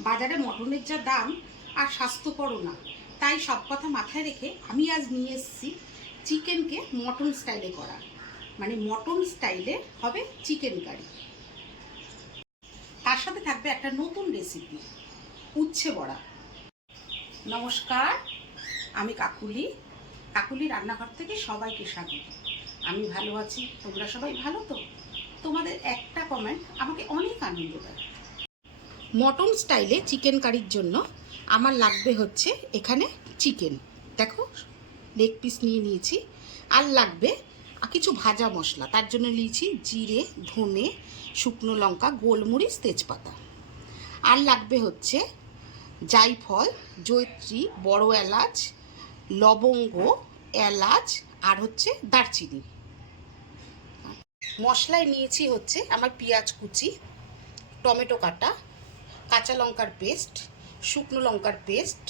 বাজারে মটনের যা দাম আর স্বাস্থ্যকরও না। তাই সব কথা মাথায় রেখে আমি আজ নিয়ে এসেছি চিকেনকে মটন স্টাইলে করা। মানে মটন স্টাইলে হবে চিকেন কারি। তার সাথে থাকবে একটা নতুন রেসিপি উচ্ছে বড়া। নমস্কার, আমি কাকুলি। কাকুলি রান্নাঘর থেকে সবাইকে স্বাগত। আমি ভালো আছি, তোমরা সবাই ভালো তো? তোমাদের একটা কমেন্ট আমাকে অনেক আনন্দ দেয়। মটন স্টাইলে চিকেন কারির জন্য আমার লাগবে হচ্ছে এখানে চিকেন। দেখো লেগ পিস নিয়ে নিয়েছি। আর লাগবে কিছু ভাজা মশলা। তার জন্য নিয়েছি জিরে, ধনে, শুকনো লঙ্কা, গোলমরিচ, তেজপাতা। আর লাগবে হচ্ছে জাইফল জৈত্রী বড় এলাচ, লবঙ্গ, এলাচ আর হচ্ছে দারচিনি। মশলায় নিয়েছি হচ্ছে আমার পেঁয়াজ কুচি, টমেটো কাটা কাঁচা লঙ্কার পেস্ট, শুকনো লঙ্কার পেস্ট,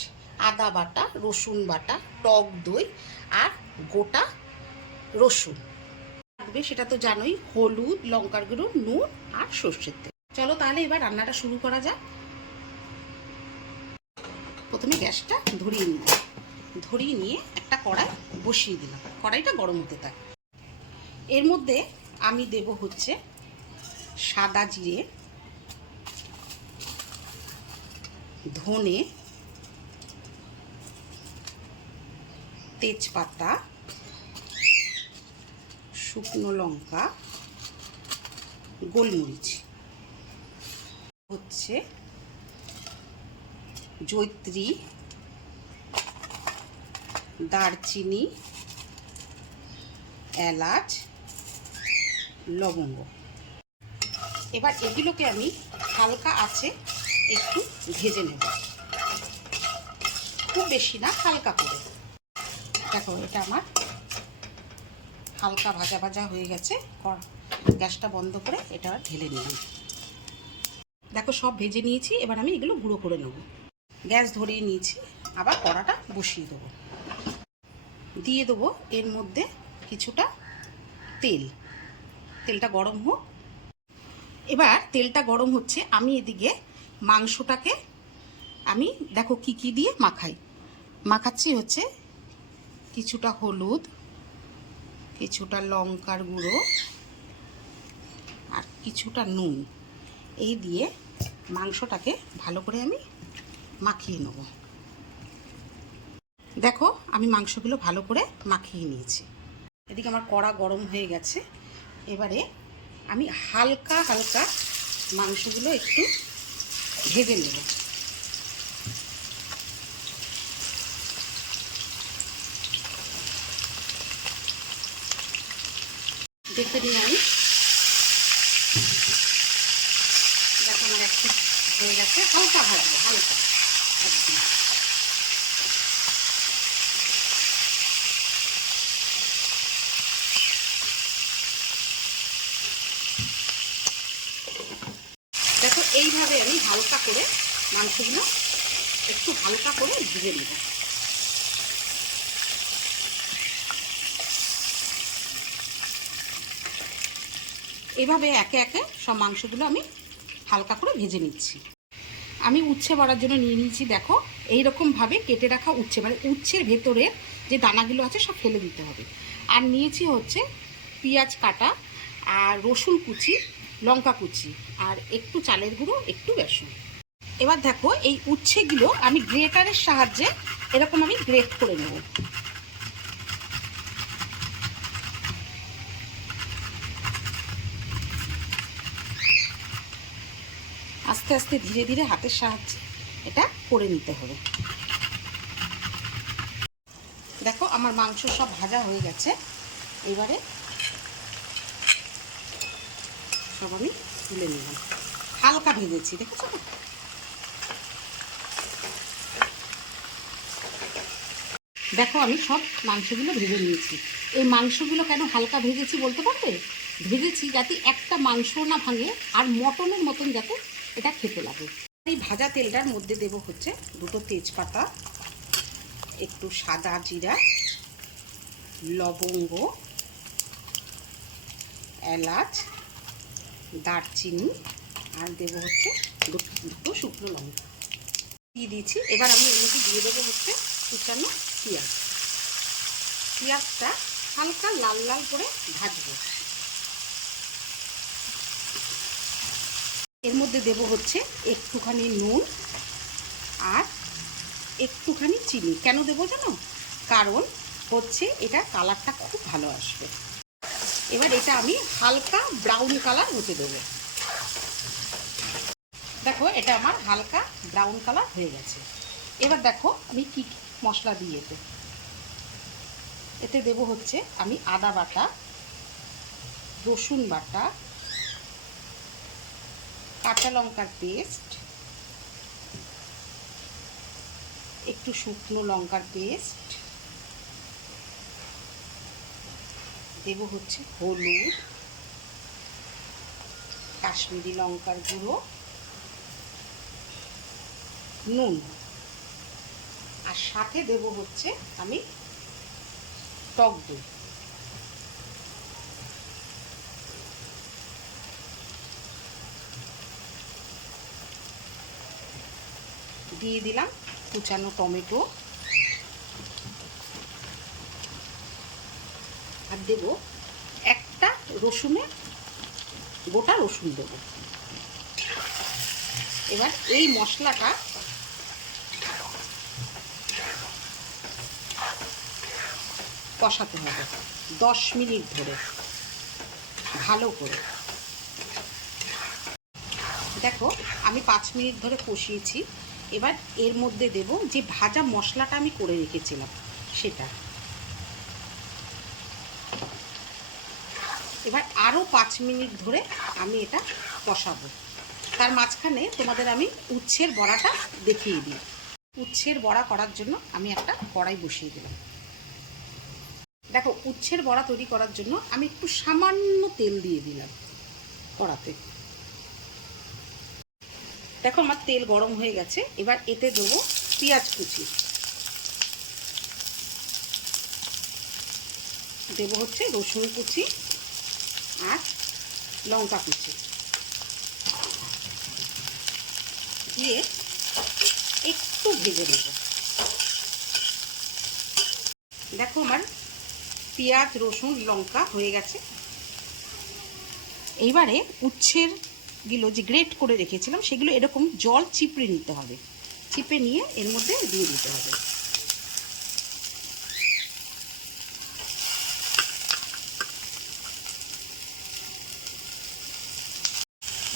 আদা বাটা, রসুন বাটা, টক দই আর গোটা রসুন। লাগবে, সেটা তো জানোই, হলুদ, লঙ্কার গুঁড়ো, নুন আর সর্ষের তেল। চলো তাহলে এবার রান্নাটা শুরু করা যাক। প্রথমে গ্যাসটা ধরিয়ে নিলাম ধরিয়ে নিয়ে একটা কড়াই বসিয়ে দিলাম। কড়াইটা গরম হতে থাক। এর মধ্যে আমি দেব হচ্ছে সাদা জিরে ধনে, তেজপাতা, শুকনো লঙ্কা, গোলমরিচ। হচ্ছে জৈত্রী দারচিনি, এলাচ, লবঙ্গ। এবার এগুলোকে আমি হালকা আছে একটু ভেজে নেব। খুব বেশি না, হালকা করে। দেখো, এটা আমার হালকা ভাজা ভাজা হয়ে গেছে। গ্যাসটা বন্ধ করে এটা ঢেলে নিলাম। দেখো, সব ভেজে নিয়েছি। এবার আমি এগুলো গুঁড়ো করে নেব। গ্যাস ধরিয়ে নিয়েছি। আবার কড়াটা বসিয়ে দেবো। দিয়ে দেবো এর মধ্যে কিছুটা তেল। তেলটা গরম হোক। এবার তেলটা গরম হচ্ছে, আমি এদিকে মাংসটাকে আমি দেখো কি কি দিয়ে মাখাই। মাখাচ্ছি হচ্ছে কিছুটা হলুদ, কিছুটা লঙ্কার গুঁড়ো আর কিছুটা নুন। এই দিয়ে মাংসটাকে ভালো করে আমি মাখিয়ে নেব। দেখো আমি মাংসগুলো ভালো করে মাখিয়ে নিয়েছি। এদিকে আমার কড়া গরম হয়ে গেছে। এবারে আমি হালকা হালকা মাংসগুলো একটু ভেজে নেব। দেখতে দিন আমি। দেখো আমার একটু হয়ে গেছে। হালকা ভাজবো হালকা একদম দেখো এইভাবে আমি হালকা করে মাংসগুলো একটু হালকা করে ভেজে নেব। এভাবে একে একে সব মাংসগুলো আমি হালকা করে ভেজে নিচ্ছি। আমি উচ্ছে বড়ার জন্য নিয়ে নিয়েছি, দেখো এই ভাবে কেটে রাখা উচ্ছে মানে উচ্ছের ভেতরে যে দানাগুলো আছে সব ফেলে দিতে হবে। আর নিয়েছি হচ্ছে পেঁয়াজ কাটা আর রসুন কুচি লঙ্কা কুচি আর একটু চালের গুঁড়ো, একটু বেসন। এবার দেখো এই উচ্ছেগুলো আমি গ্রেটারের সাহায্যে এরকম আমি গ্রেট করে নেব। আস্তে আস্তে ধীরে ধীরে হাতের সাহায্যে এটা করে নিতে হবে। দেখো আমার মাংস সব ভাজা হয়ে গেছে। এবারে সব আমি তুলে নিলাম। হালকা ভেজেছি, দেখেছ? দেখো, আমি সব মাংসগুলো ভেজে নিয়েছি। এই মাংসগুলো কেন হালকা ভেজেছি বলতে পারবে? ভেজেছি যাতে একটা মাংস না ভাঙে আর মটনের মতন যাতে এটা খেতে লাগে। এই ভাজা তেলটার মধ্যে দেব হচ্ছে দুটো তেজপাতা, একটু সাদা জিরা, লবঙ্গ, এলাচ দারচিনি আর দেবো হচ্ছে দুটো শুকনো লঙ্কা। দিয়ে দিয়েছি। এবার আমি মধ্যে দিয়ে দেবো হচ্ছে কুচানো পেঁয়াজ। পেঁয়াজটা হালকা লাল লাল করে ভাজবো। এর মধ্যে দেব হচ্ছে একটুখানি নুন আর একটুখানি চিনি। কেন দেবো জানো? কারণ হচ্ছে এটা কালারটা খুব ভালো আসবে। এবার এটা আমি হালকা ব্রাউন কালার হতে দেবো। দেখো, এটা আমার হালকা ব্রাউন কালার হয়ে গেছে। এবার দেখো, আমি কি মশলা দিয়ে এতে। এতে দেবো হচ্ছে আমি আদা বাটা, রসুন বাটা, কাঁচা লঙ্কার পেস্ট, একটু শুকনো লঙ্কার পেস্ট দেবো হচ্ছে হলুদ, কাশ্মীরি লঙ্কার গুঁড়ো, নুন। আর সাথে দেব হচ্ছে আমি টক দই। দিয়ে দিলাম কুচানো টমেটো। আর দেব একটা রসুনে, গোটা রসুন দেবো। এবার এই মশলাটা কষাতে হবে দশ মিনিট ধরে, ভালো করে। দেখো, আমি পাঁচ মিনিট ধরে কষিয়েছি। এবার এর মধ্যে দেব যে ভাজা মশলাটা আমি করে রেখেছিলাম, সেটা। এবার আরও পাঁচ মিনিট ধরে আমি এটা কষাবো। তার মাঝখানে তোমাদের আমি উচ্ছের বড়াটা দেখিয়ে দিই। উচ্ছের বড়া করার জন্য আমি একটা কড়াই বসিয়ে দিলাম। দেখো, উচ্ছের বড়া তৈরি করার জন্য আমি একটু সামান্য তেল দিয়ে দিলাম কড়াতে। দেখো, আমার তেল গরম হয়ে গেছে। এবার এতে দেবো পেঁয়াজ কুচি। দেবো হচ্ছে রসুন কুচি আর লঙ্কা কুচি। দিয়ে একটু ভেজে নেব। দেখো আমার পেঁয়াজ, রসুন, লঙ্কা হয়ে গেছে। এইবারে উচ্ছেরগুলো যে গ্রেট করে রেখেছিলাম, সেগুলো এরকম জল চিপড়ে নিতে হবে। চিপে নিয়ে এর মধ্যে দিয়ে দিতে হবে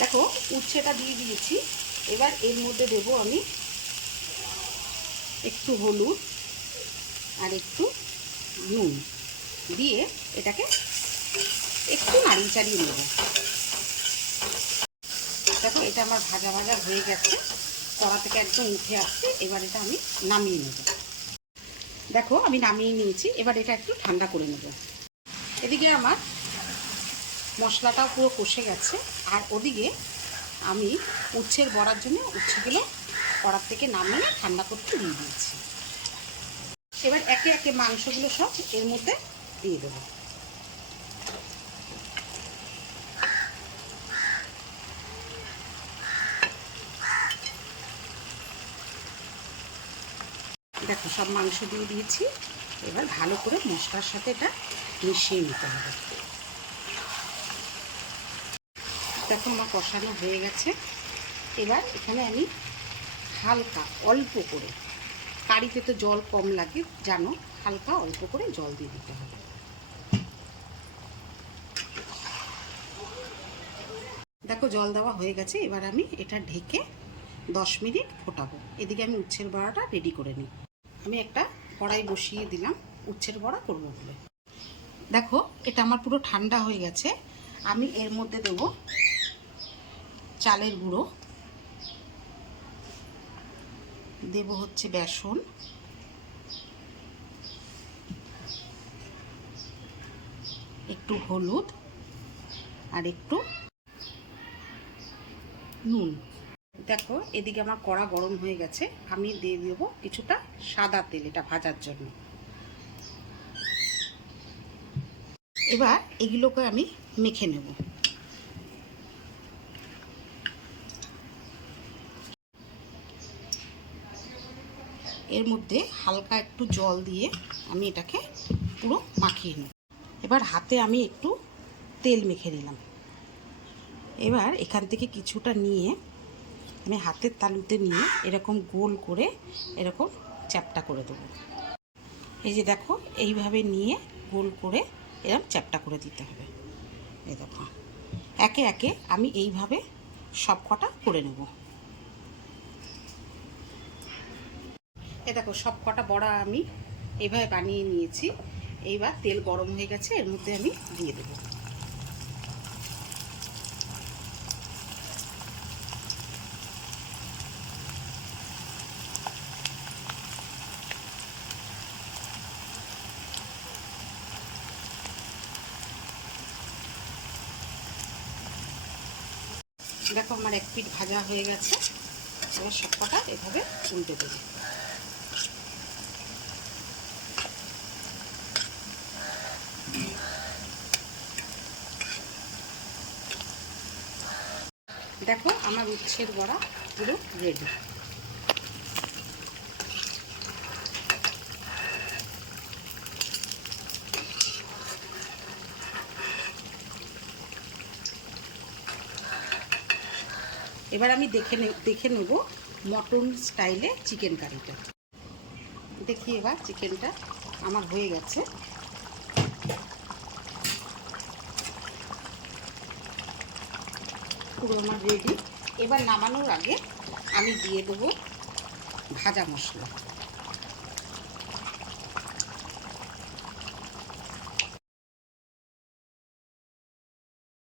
দেখো উচ্ছেটা দিয়ে দিয়েছি। এবার এর মধ্যে দেব আমি একটু হলুদ আর একটু নুন। দিয়ে এটাকে একটু নাড়িয়ে চাড়িয়ে নেব। দেখো, এটা আমার ভাজা ভাজা হয়ে গেছে। কড়া থেকে একদম উঠে আসছে। এবার এটা আমি নামিয়ে নেব। দেখো, আমি নামিয়ে নিয়েছি। এবার এটা একটু ঠান্ডা করে নেব। এদিকে আমার মশলাটাও পুরো কষে গেছে। আর ওদিকে আমি উচ্ছের বড়ার জন্য উচ্ছেগুলো কড়ার থেকে নামিয়ে ঠান্ডা করতে দিয়ে দিয়েছি। এবার একে একে মাংসগুলো সব এর মধ্যে দিয়ে দেবো। দেখো, সব মাংস দিয়ে দিয়েছি। এবার ভালো করে মশলার সাথে এটা মিশিয়ে নিতে হবে। দেখো আমার কষানো হয়ে গেছে। এবার এখানে আমি হালকা অল্প করে, কারিতে তো জল কম লাগে, জানো, হালকা অল্প করে জল দিয়ে দিতে হবে। দেখো জল দেওয়া হয়ে গেছে, এবার আমি এটা ঢেকে দশ মিনিট ফোটাবো। এদিকে আমি উচ্ছের বড়াটা রেডি করে নিই। আমি একটা কড়াই বসিয়ে দিলাম, উচ্ছের বড়া করব বলে। দেখো, এটা আমার পুরো ঠান্ডা হয়ে গেছে। আমি এর মধ্যে দেব চালের গুঁড়ো। দেব হচ্ছে বেসন। একটু হলুদ আর একটু নুন। দেখো, এদিকে আমার কড়া গরম হয়ে গেছে। আমি দিয়ে দেবো কিছুটা সাদা তেল এটা ভাজার জন্য। এবার এগুলোকে আমি মেখে নেব। এর মধ্যে হালকা একটু জল দিয়ে আমি এটাকে পুরো মাখিয়ে নিই এবার হাতে আমি একটু তেল মেখে নিলাম। এবার এখান থেকে কিছুটা নিয়ে আমি হাতের তালুতে নিয়ে এরকম গোল করে এরকম চ্যাপটা করে দেবো। এই যে দেখো, এইভাবে নিয়ে গোল করে এরকম চ্যাপটা করে দিতে হবে। এই দেখো, একে একে আমি এইভাবে সব কটা করে নেব। এ দেখো, সব কটা বড়া আমি এইভাবে বানিয়ে নিয়েছি। এইবার তেল গরম হয়ে গেছে, এর মধ্যে আমি দিয়ে দেবো। দেখো, আমার এক পিঠ ভাজা হয়ে গেছে। এবার সব কটা এভাবে উল্টে দেবো। দেখো আমার উচ্ছের বড়া পুরো রেডি এবার আমি দেখে দেখে নেব মটন স্টাইলে চিকেন কারিটা দেখি এবার চিকেনটা আমার হয়ে গেছে। পুরো আমার রেডি এবার নামানোর আগে আমি দিয়ে দেবো ভাজা মশলা।